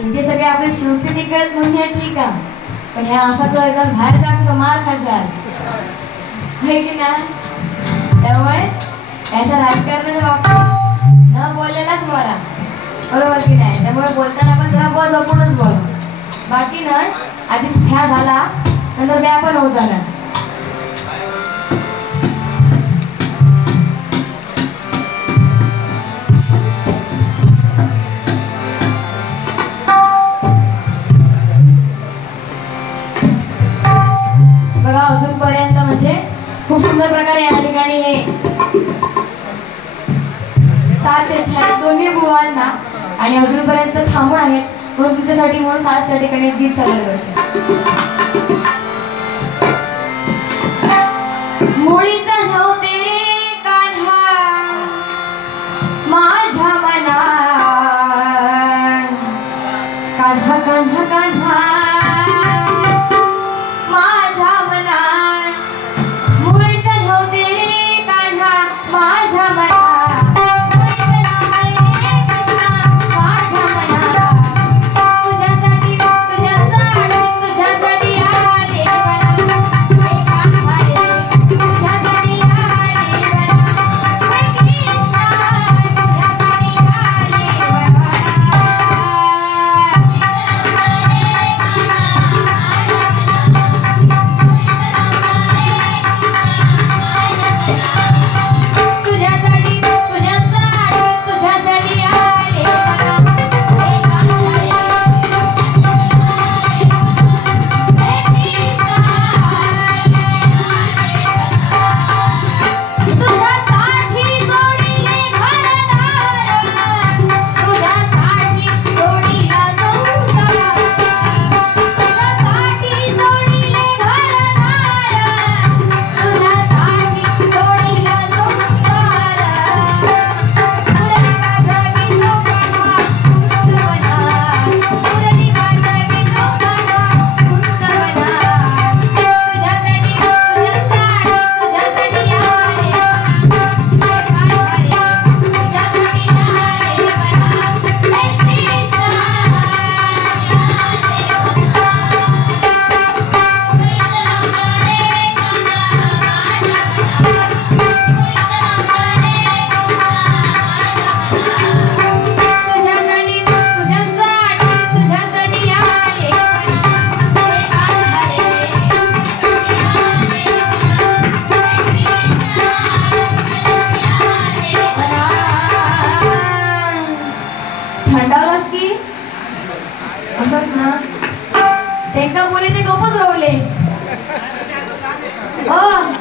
इथे सगळे आपले शिवसेने करत म्हणून हे ठीक आहे, पण ह्या असा करायचा बाहेर जायचं मार खाशाल हे की ना. त्यामुळे याच्या राजकारणाच्या बाबतीत न बोललेलाच बरा, बरोबर की नाही. त्यामुळे बोलताना आपण जरा जपूनच बोला. बाकी नाही आधीच फ्या झाला नंतर फ्या पण होत जाणार. बघा अजूनपर्यंत म्हणजे खूप सुंदर प्रकारे या ठिकाणी हे साथ देत आहेत दोन्ही बुवांना आणि अजूनपर्यंत थांबून आहेत म्हणून तुमच्यासाठी म्हणून खास या ठिकाणी गीत चालू करते. मुळीचा नव्हते रे कान्हा माझ्या मनात, कान्हा कान्हा कान्हा माझ्या मनात, मुळीचा नव्हते रे कान्हा माझ्या मनात.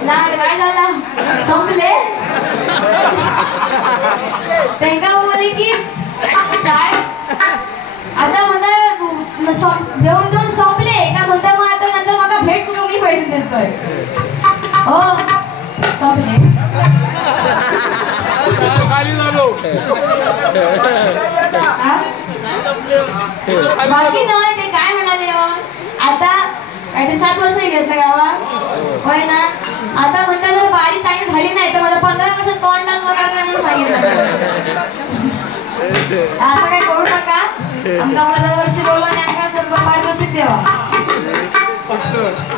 लाड काय झाला संपले त्यांना बोलले की काय आता म्हणता देऊन देऊन संपले का म्हणता मग आता नंतर मला भेट तुम्ही पैसे देतोय हो संपले बाकी नाही ते काय म्हणाले आता काय ते 7 वर्ष घेतलं गावात होय ना आता म्हणतात जर बारी टाइम झाली नाही तर मला 15 वर्ष कॉन्टॅक्ट वगैरे म्हणून सांगितलं असं काही करू नका आमका 15 वर्ष बोलवून आमका सर्व पारितोषिक द्यावा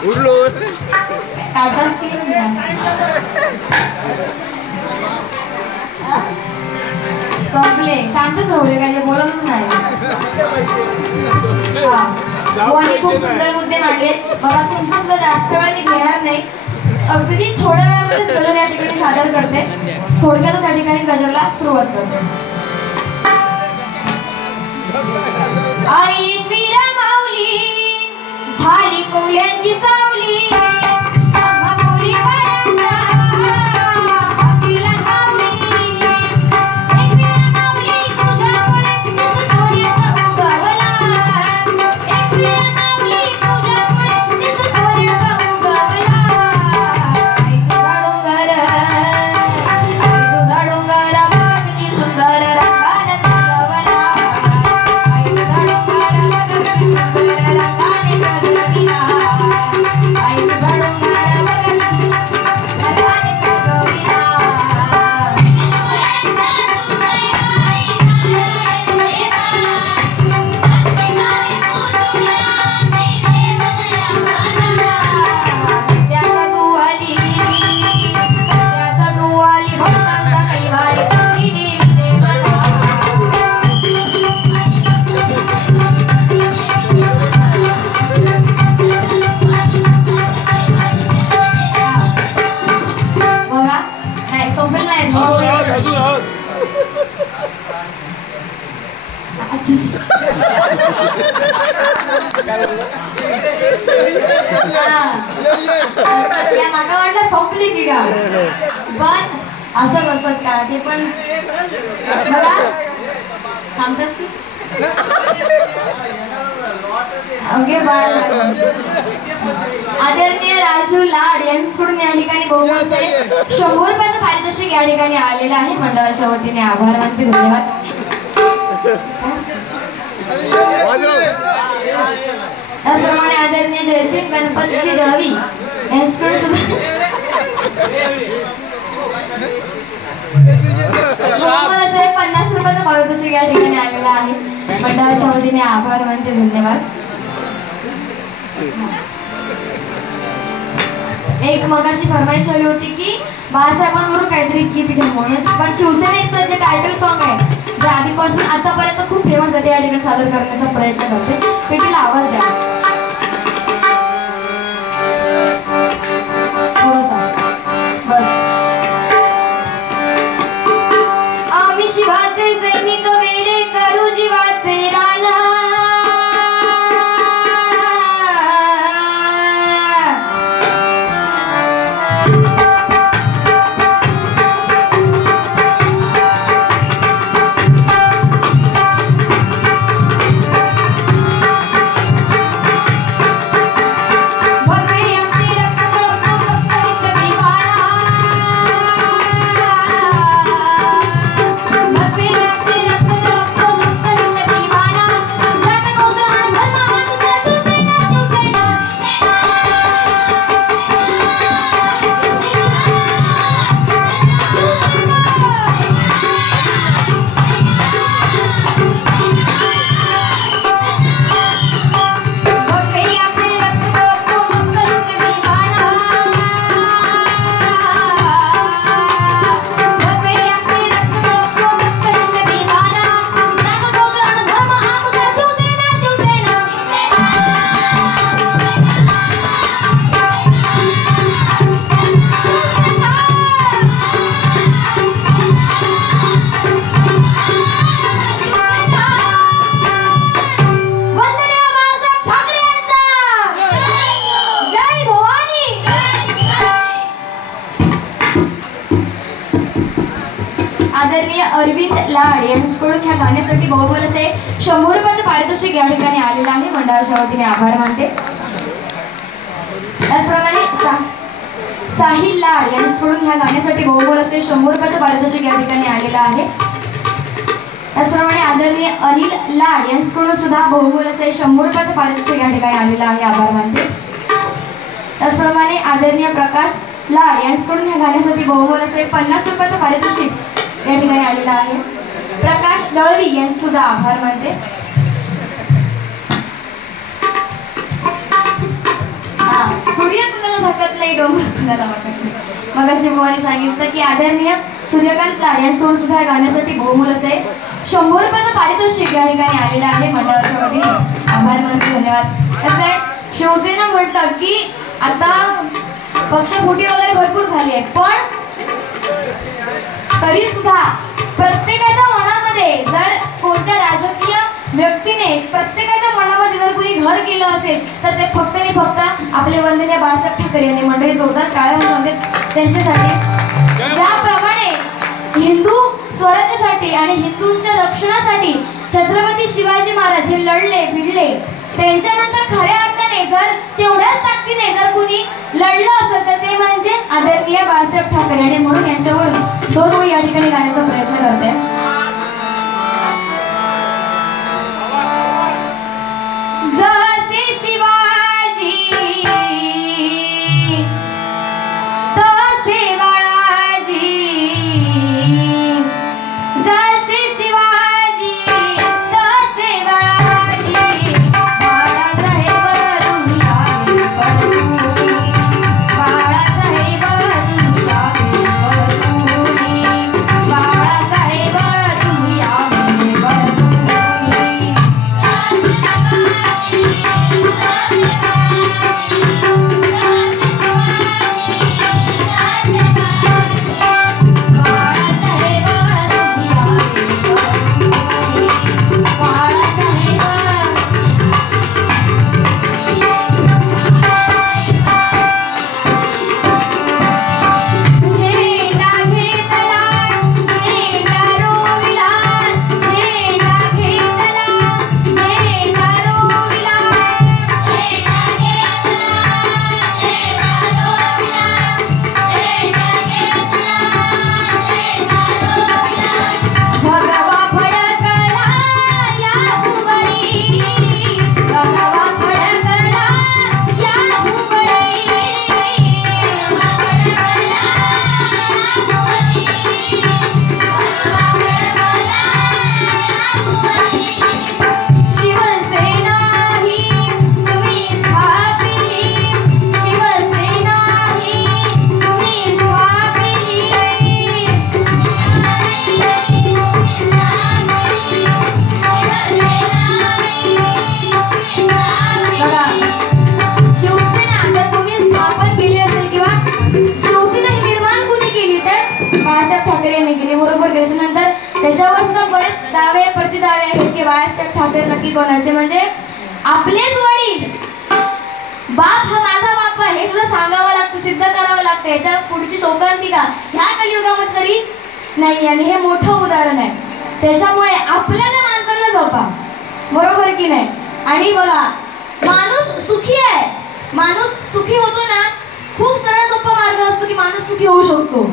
उरलो काढतास की संपले शांतच होले काय बोलतच नाही आणि खूप सुंदर मुद्दे मांडले बघा तुमचं सुद्धा जास्त वेळ मी घेणार नाही अगदी थोड्या वेळामध्येच गजर या ठिकाणी सादर करते थोडक्यातच या ठिकाणी गजरला सुरुवात करते आई वीरा माऊली झाली कोल्यांची सावली सुंदर माका वाटलं संपली की का, पण असं कसं का ते पण बघा थांबतस की ओके बाय. आदरणीय राजू लाड यांच्याकडून या ठिकाणी बहुमोलाचे 100 रुपयाचं पारितोषिक या ठिकाणी आलेलं आहे. मंडळाच्या वतीने आभार मानते. धन्यवाद. त्याचप्रमाणे आदरणीय जयसिंग गणपतजी दळवी यांच्याकडून सुद्धा बहुमोलाचे 50 रुपयाचं पारितोषिक या ठिकाणी आलेलं आहे. मंडळाच्या वतीने आभार मानते. धन्यवाद. एक मगाशी फरमाईश आली होती की बाळासाहेबांवरून काहीतरी गीत घ्या म्हणून, पण शिवसेनेचं जे टायटल सॉन्ग आहे जे आधीपासून आतापर्यंत खूप फेमस आहे, या ठिकाणी सादर करण्याचा प्रयत्न करते. पेटीला आवाज द्या थोडासा बस. आम्ही शिवाचे सैनिक वेडे करू जीवाचे राणा, आदरणीय अरविंद लाड यांच्याकडून ह्या गाण्यासाठी बहुमोलाचे 100 रुपयाचं पारितोषिक या ठिकाणी आलेलं आहे. मंडळाच्या वतीने आभार मानते. त्याचप्रमाणे साहिल लाड यांच्याकडून ह्या गाण्यासाठी बहुमोलाचे 100 रुपयाचं पारितोषिक या ठिकाणी आलेलं आहे. त्याचप्रमाणे आदरणीय अनिल लाड यांच्याकडून सुद्धा बहुमोलाचे 100 रुपयाचं पारितोषिक या ठिकाणी आलेलं आहे. आभार मानते. त्याचप्रमाणे आदरणीय प्रकाश लाड यांच्याकडून ह्या गाण्यासाठी बहुमोलाचे 50 रुपयाचं पारितोषिक या ठिकाणी आलेला आहे. प्रकाश दळवी यांचे सुद्धा आभार मानते. सूर्य कुणाला धकत नाही, डोंगर कुणाला वाटत नाही. मगाशी बुवानी सांगितलं की आदरणीय सूर्यकांत लाड यांच्याकडून सुद्धा या गाण्यासाठी बहुमोलाचे 100 रुपयाचं पारितोषिक या ठिकाणी आलेलं आहे. मंडळाच्या वतीने आभार मानते. धन्यवाद. कसं आहे, शिवसेना म्हटलं की आता पक्षफुटी वगैरे भरपूर झाली आहे, पण तरी सुद्धा प्रत्येकाच्या मनामध्ये जर कोणत्या राजकीय व्यक्तीने प्रत्येकाच्या मनामध्ये जर कुणी घर केलं असेल तर ते फक्त आणि फक्त आपले वंदनीय बाळासाहेब ठाकरे यांनी. मंडळी जोरदार टाळ्या वाजवते त्यांच्यासाठी. ज्याप्रमाणे हिंदू स्वराज्यासाठी आणि हिंदूंच्या रक्षणासाठी छत्रपती शिवाजी महाराज हे लढले भिडले, त्यांच्यानंतर खऱ्या अर्थाने जर तेवढ्याच ताकदीने जर कुणी लढलं असेल तर ते म्हणजे आदरणीय बाळासाहेब ठाकरे. आणि म्हणून यांच्यावर 2 ओळी या ठिकाणी गाण्याचा प्रयत्न करते. जसे शिवाजी तसे बाळाजी, जसे शिवाजी तसे बाळाजी, बाळासाहेब रुलावे परतुनी, बाळासाहेब रुलावे परतुनी, बाळासाहेब ठाकर नक्की कोणाचे, म्हणजे आपलेच वडील. बाप हा माझा बाप आहे हे सुद्धा सांगावं लागतं, सिद्ध करावं लागतं. याच्या पुढची शोकांतिका ह्या कलियुगामध्ये तरी नाही, आणि हे मोठं उदाहरण आहे. त्याच्यामुळे आपल्या त्या माणसांना जपा, बरोबर की नाही. आणि बघा, माणूस सुखी आहे, माणूस सुखी होतो ना, खूप सरळ सोपा मार्ग असतो की माणूस सुखी होऊ शकतो.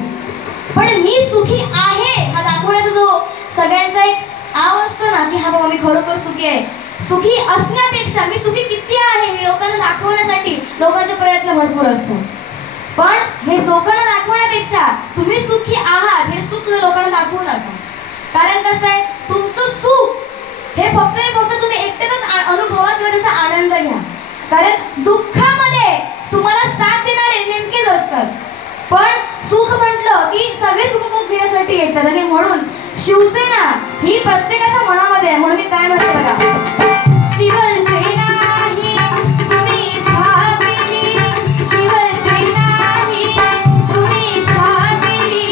पण मी सुखी आहे हा दाखवण्याचा जो सगळ्यांचा एक आव असतो ना, की हा बाबा मी खरोखर सुखी आहे. सुखी असण्यापेक्षा मी सुखी किती आहे हे लोकांना दाखवण्यासाठी लोकांचे प्रयत्न भरपूर असतात. पण हे लोकांना दाखवण्यापेक्षा तुम्ही सुखी आहात हे सुख सुद्धा लोकांना दाखवू नका. कारण कसं आहे, तुमचं सुख हे फक्त तुम्ही एकटेच अनुभवा किंवा त्याचा आनंद घ्या. कारण दुःखामध्ये तुम्हाला साथ देणारे नेमकेच असतात. पण सुख म्हटलं की सगळेच उपभोग घेण्यासाठी येतात. आणि म्हणून शिवसेना ही प्रत्येकाच्या मनामध्ये आहे. म्हणून मी काय म्हणते बघा, शिवसेना ही तुम्ही स्थापिली, शिवसेना ही तुम्ही स्थापिली,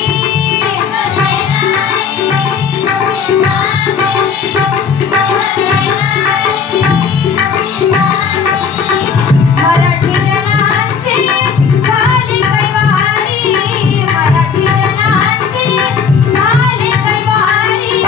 मराठी जनांचे झाले कैवारी, मराठी जनांचे झाले कैवारी,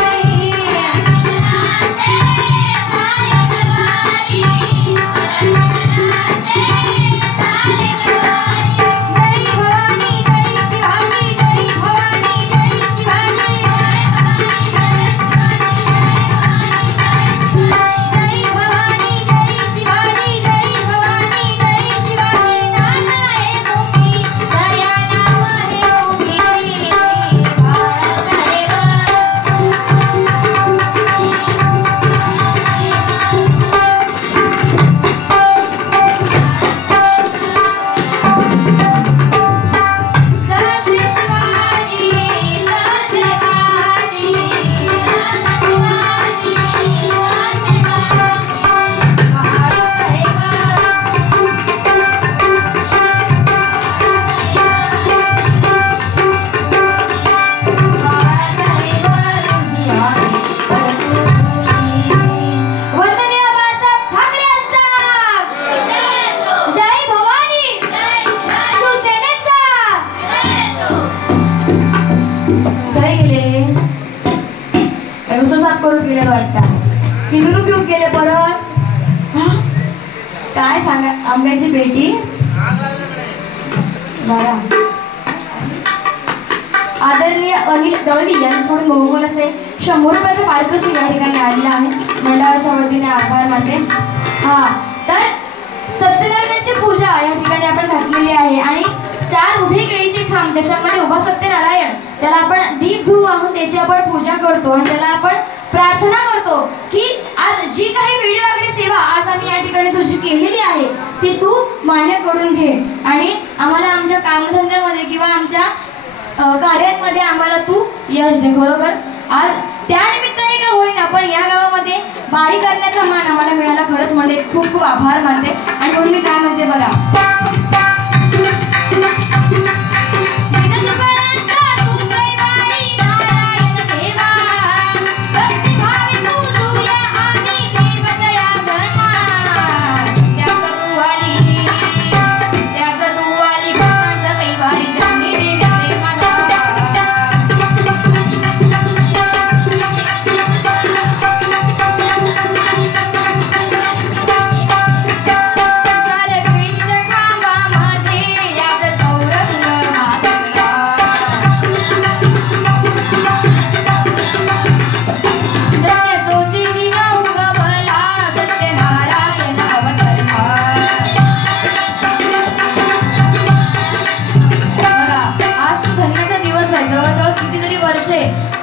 की दुरुपयोग केले परत. काय सांगा, आंब्याची पेटी बघा. आदरणीय अनिल दळवी यांनी सोडून बहुमोल असे 100 रुपयाचे पारितोषिक या ठिकाणी आलेलं आहे. मंडळाच्या वतीने आभार मानते. हा, तर सत्यनारायणाची पूजा या ठिकाणी आपण घातलेली आहे. आणि 4 उभे केळीचे खांब, त्याच्यामध्ये उभा सत्यनारायण, त्याला आपण दीप धूप वाहून त्याची आपण पूजा करतो. आणि त्याला आपण प्रार्थना करतो की आज जी काही वेळेवाकडी सेवा आज आम्ही या ठिकाणी तुझी केलेली आहे ती तू मान्य करून घे. आणि आम्हाला आमच्या कामधंद्यामध्ये किंवा आमच्या कार्यांमध्ये आम्हाला तू यश दे. खरोखर आज त्या निमित्ताने का होईना पण या गावामध्ये बारी करण्याचा मान आम्हाला मिळाला. खरंच म्हणजे खूप खूप आभार मानते. आणि म्हणून मी काय म्हणते बघा,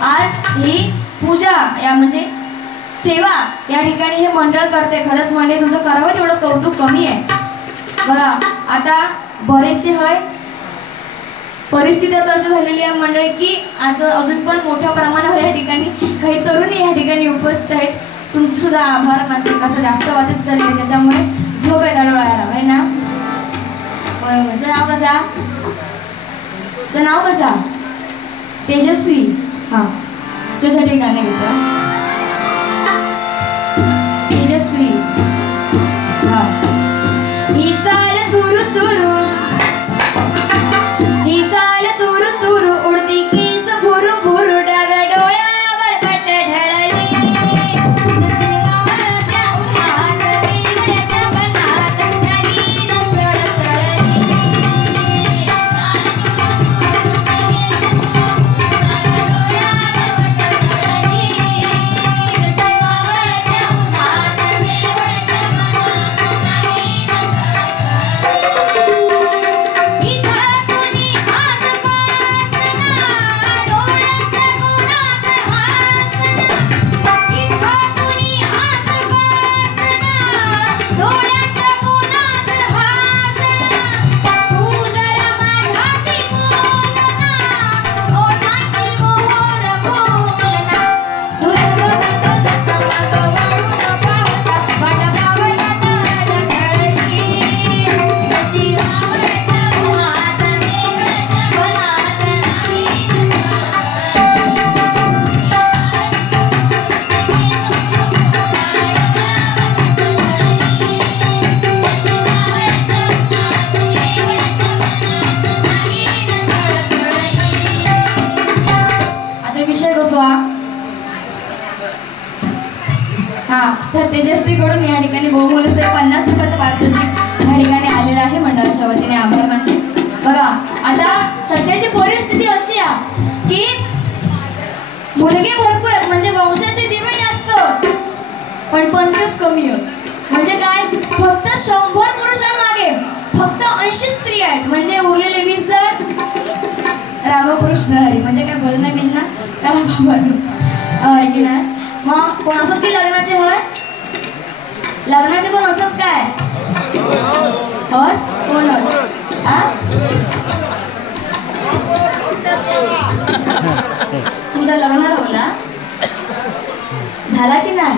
आज ही पूजा या म्हणजे सेवा या ठिकाणी हे मंडळ करते. खरंच म्हणजे तुमचं करावं तेवढं कौतुक कमी आहे. बघा, आता बरेचसे होय परिस्थिती आता अशी झालेली आहे मंडळी की आज अजून पण मोठ्या प्रमाणावर या ठिकाणी काही तरुणी या ठिकाणी उपस्थित आहेत. तुमचे सुद्धा आभार मानते. कसं जास्त वाजत चालले त्याच्यामुळे झोप आहे डोळ्याला आहे ना. तुझं नाव कसा, तुझं नाव कसा, तेजस्वी. हा, त्यासाठी गाणे घेतो. तेजस्वी. हा ही चाल तुरु तुरु, ही चाल तुरु तुरु, उडती केस भुरु भुरु, डाव्या डोळ्यावर कट ढळली. जशी मावळत्या उन्हात वेगळ्याच्या बनात नदीन सळसळली. तर तेजस्वीकडून या ठिकाणी बहुमूल्य 50 रुपयाचं पारितोषिक या ठिकाणी आलेलं आहे. मंडळाच्या वतीने आभार मानते. बघा आता सध्याची परिस्थिती अशी आहे की मुलगे भरपूर आहेत, म्हणजे वंशाचे दिवे जास्त पण पंथच कमी आहेत. म्हणजे काय, फक्त 100 पुरुषांमागे फक्त 80 स्त्री आहेत. म्हणजे उरलेले 20 जण रामकृष्ण हरी, म्हणजे काय भजना बिजना करा बाबा की नाही. मग कोण असत की लग्नाचे होय, लग्नाचे कोण असत काय होय, कोण तुमचं लग्न होला झाला की नाही?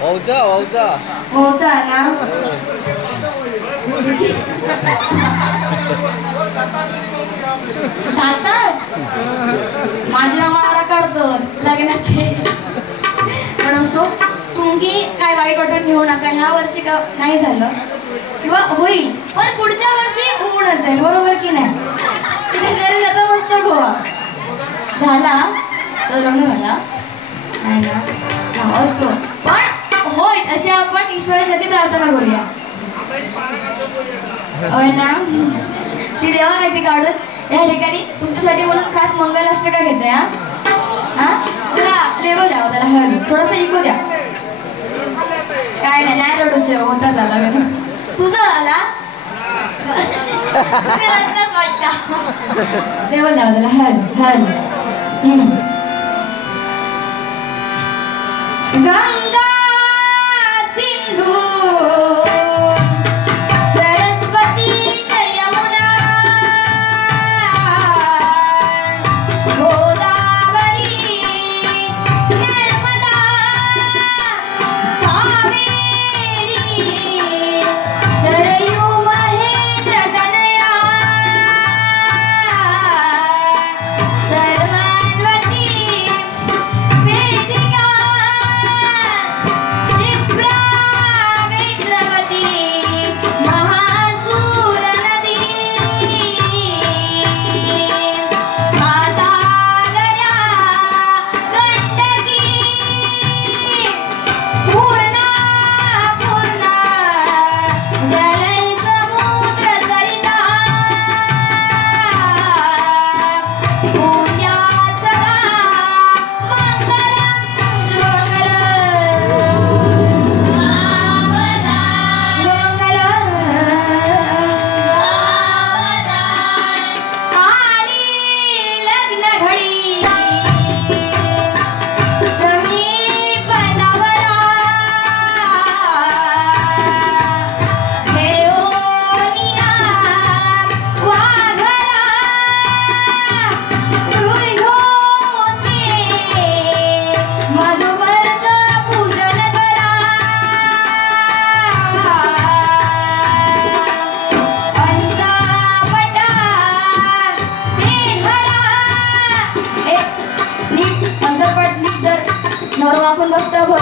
होचा ना. सात माझ्या मामाला काढतो लग्नाचे. पण असो तुम्ही काय वाईट वाटून घेऊ नका. ह्या वर्षी का नाही झालं किंवा होईल, पण पुढच्या वर्षी होऊनच जाईल, बरोबर की नाही. तिथे शरीर आता मस्त गोवा झाला तर लग्न झाला नाही ना, असो पण होय अशी आपण ईश्वरासाठी प्रार्थना करूया होय ना. ती देवा काय ती काढून या ठिकाणी तुमच्यासाठी म्हणून खास मंगलाष्टका घेते. हा चला लेवल द्या त्याला, हळद थोडस इको द्या. काय नाही नाही रडूचे होता लग्न तुझा आला वाटता. लेवल द्या त्याला, हळद हळद. गंगा सिंधू आपण बघता बघ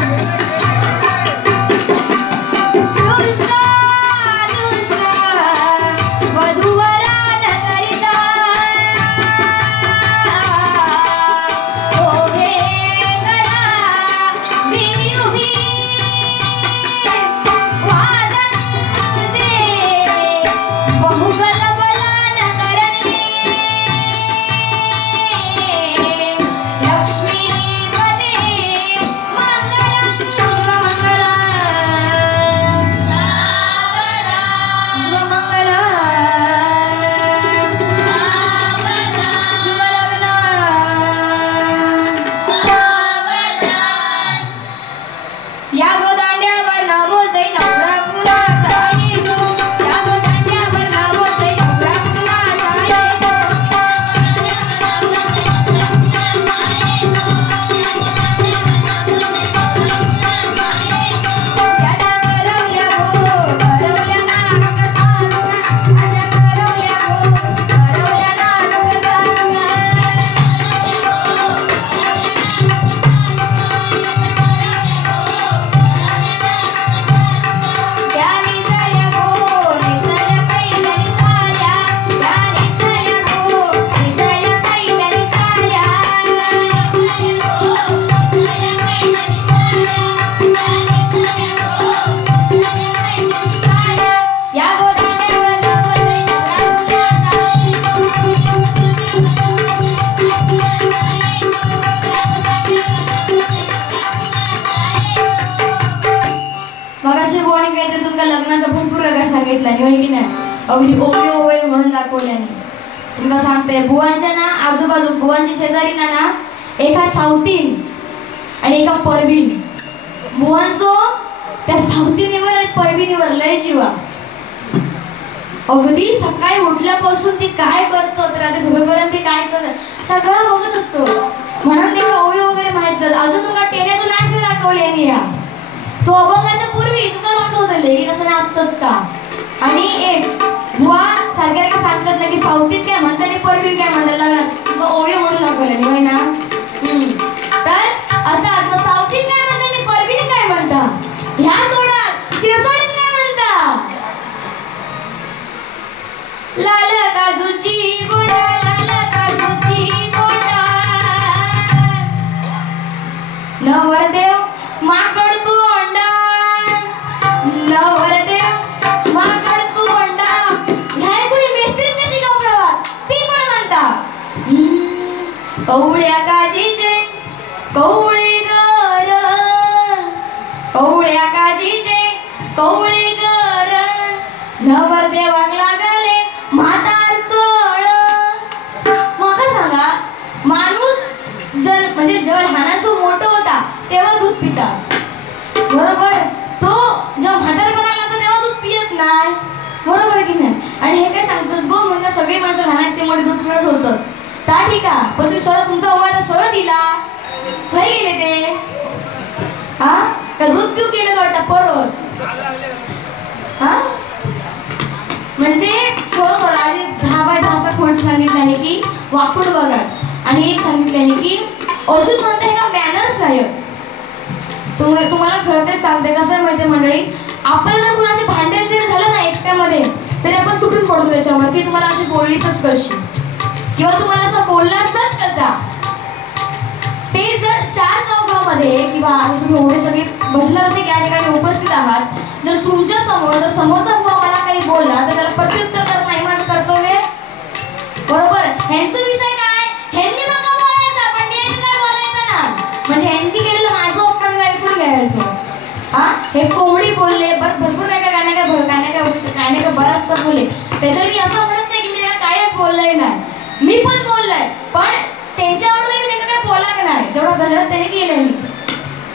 कशी बोणी काहीतरी तुमका लग्नाचं भरपूर काय सांगितलं नाही की नाही, अगदी ओवे ओवे म्हणून दाखवल्याने तुमका सांगते. बुवांच्या ना आजूबाजू बुवांची शेजारी ना एका सावतीन आणि एका परबीन. बुवांचो त्या सावतीनीवर आणि परबीनीवर लय जीवा. अगदी सकाळी उठल्यापासून ती काय करतो तर आता झोपेपर्यंत ती काय करत सगळं बघत असतो. म्हणून ते ओवी वगैरे माहित नाही. अजून तुमका टेऱ्याचं नाच नाही दाखवली आणि या तो अभंगाच्या पूर्वी तुमका दाखवतले की कसं नाचतात का. आणि एक बुवा सारख्या का सांगतात ना की सावतीत काय म्हणतात आणि परबीन काय म्हणतात लग्नात तुमका ओवी म्हणून दाखवले नाही ना. तर असं आज मग सावतीत काय म्हणतात आणि परबीन काय म्हणतात ह्या जोडात शिरसाडीत काय म्हणतात. लाल काजूची बोंडा लाल काजूची बोंडा नवरदेव माकड तोंडा नवरदेव माकड तोंडा ह्या कुणी बेस्तीत कशी गौरवात ती पण म्हणतात. कवळ्या काजीचे कवळे गर कवळ्या काजीचे कवळे गर नवरदेवाक लागले म्हातार चळ. मग सांगा माणूस म्हणजे जेव्हा लहानाचं मोठं होता तेव्हा दूध पिता बरोबर. तो जेव्हा म्हातारपणा लागतो तेव्हा दूध पियत नाही बरोबर की नाही. आणि हे काय सांगतात गो म्हणतात सगळी माणसं लहानाची मोठी दूध पिणच होतं ता ठीक आहे. पण तुम्ही सरळ तुमचा ओवायला सरळ दिला काय गेले ते हा का दूध पिऊ केलं का वाटतं परत हा. म्हणजे बरोबर आणि 10 बाय 10चा खोड सांगितल्याने की वापर बघा. आणि एक सांगितल्याने की अजून म्हणताय का मॅनर्स नाही. तुम्हाला खरं तेच सांगते कसं माहिती मंडळी आपण जर कुणाचे भांडण जरी झालं ना एकट्यामध्ये तरी आपण तुटून पडतो त्याच्यावर की तुम्हाला अशी बोललीसच कशी किंवा तुम्हाला असं बोललासच कसा. ते जर 4 चौघामध्ये किंवा तुम्ही एवढे सगळे भजनार असे या ठिकाणी उपस्थित आहात जर तुमच्या समोर जर समोरचा बुवा मला काही बोलला तर त्याला प्रत्युत्तर करणं नाही माझं कर्तव्य बरोबर. ह्यांचा विषय काय ह्यांनी मग बोलायचं पण नेट काय बोलायचं ना म्हणजे ह्यांनी केलेलं माझं ऑप्शन मी ऐकून घ्यायचो. हा हे कोंबडी बोलले भरपूर काय काय काय बराचसा बोलले त्याच्यावर मी असं म्हणत नाही की मी कायच बोललंय नाही. मी पण बोललोय पण त्यांच्यावर मी त्यांना काय बोलाक नाही जेवढं गजरात त्यांनी केलंय मी.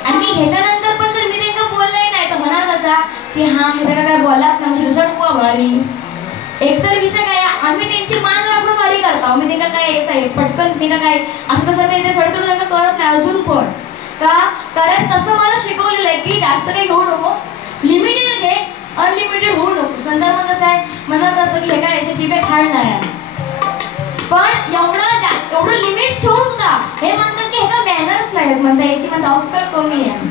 आणि मी ह्याच्यानंतर पण जर मी त्यांना बोललंय नाही तर म्हणाल कसा की हा हे त्याला काय बोलात ना म्हणजे रिसर्ट बुवा भारी. एकतर विषय काय आम्ही त्यांची मान राखून वारी करतो. आम्ही त्यांना काय पटकन त्यांना काय असं तसं मी ते सडतोड त्यांना करत नाही अजून पण का कारण तसं मला शिकवलेलं आहे की जास्त काही घेऊ नको लिमिटेड घे अनलिमिटेड होऊ नको. नंतर मग कसं आहे म्हणत असं की हे काय याच्या जिभे खाड नाही पण एवढं लिमिट्स ठेवून सुद्धा हे म्हणतात की हे का मॅनर्स नाहीत म्हणतात याची माझा अक्कल कमी आहे.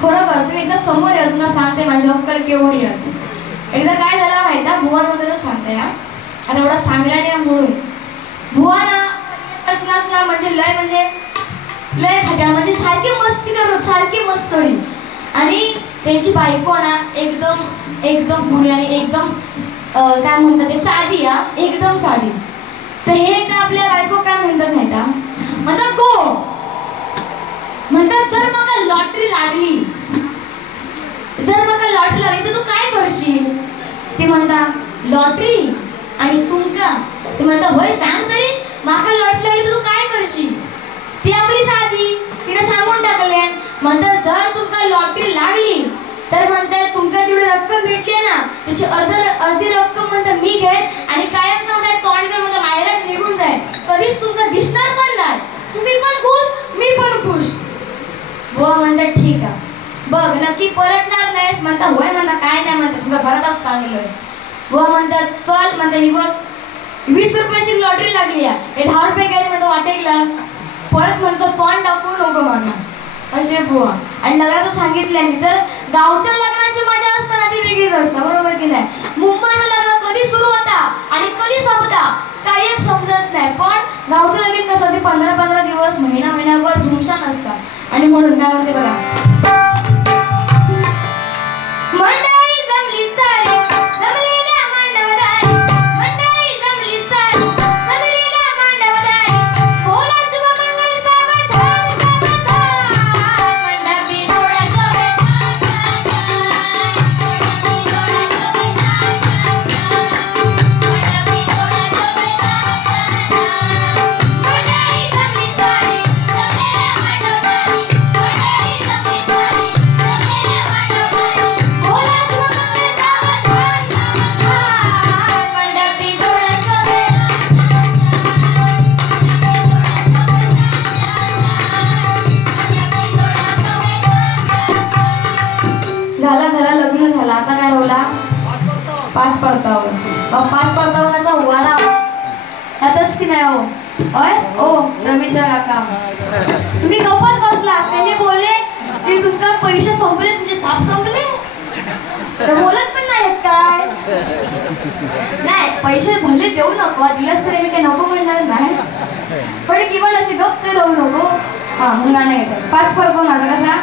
खरोखर तुम्ही एकदा समोर या तुमचा सांगते माझी अक्कल केवढी आहे. एकदा काय झालं माहिती आहे बुवांबद्दलच सांगते या आता एवढा सांगला नाही म्हणून. बुवा ना असनास ना म्हणजे लय खट्या म्हणजे सारखी मस्ती करत सारखी मस्तळी आणि त्यांची बायको ना एकदम बुरी आणि एकदम काय म्हणतात ते साधी या एकदम साधी. तर हे एकदा आपल्या बायको काय म्हणतात माहिती म्हणतात गो म्हणतात जर मग लॉटरी लागली तर तू काय करशील. ते म्हणता लॉटरी आणि तुमका ते म्हणता होय सांग तरी माका लॉटरी लागली तर तू काय करशील. ती आपली साधी तिने सांगून टाकले म्हणतात जर तुमका लॉटरी लागली तर म्हणतात तुमका जेवढी रक्कम भेटली आहे ना त्याची अर्धी रक्कम म्हणतात मी घे आणि कायम म्हणतात तोंड कर म्हणतात माहेरात निघून जाय कधीच तुमका दिसणार पण नाही तुम्ही पण खुश मी पण खुश. बुवा म्हणतात ठीक आहे बघ नक्की पलटणार नाहीस म्हणता होय म्हणता काय नाही म्हणतात तुमका घरातच सांगलोय. बुवा म्हणतात चल म्हणता ही बघ 20 रुपयाची लॉटरी लागली आहे 10 रुपये गेले म्हणतो वाटेकला परत म्हणतो तोंड टाकू नको म्हणा असे बुवा. आणि लग्नात सांगितल्याने तर गावच्या लग्नाची मजा असताना ती वेगळीच असते बरोबर की नाही. मुंबईचं लग्न कधी सुरू होता आणि कधी संपता काही एक समजत नाही पण गावचं लगीन कसं ते 15-15 दिवस महिनाभर धुमशान असतात. आणि म्हणून काय म्हणते बघा मंडळी जमली सारी जमलेल्या मांडवदारी मंडळी जमली सारी जमलेल्या मांडवदारी बोला शुभमंगल सावधान सावधान मंडपी थोडा शोभे पाच परतावून. मग पाच परतावण्याचा वाडा यातच की नाही हो. होय ओ रवींद्र काका, तुम्ही गप्पच बसला. त्यांनी बोलले की तुमका पैसे संपले, तुमचे साप संपले, तर बोलत पण नाहीत काय. नाही पैसे भले देऊ नको, दिलास तरी मी काही नको म्हणणार नाही, पण किंवा असे गप्प ते राहू नको. हा म्हणून गाणं घेतात. पाच परतावून कसा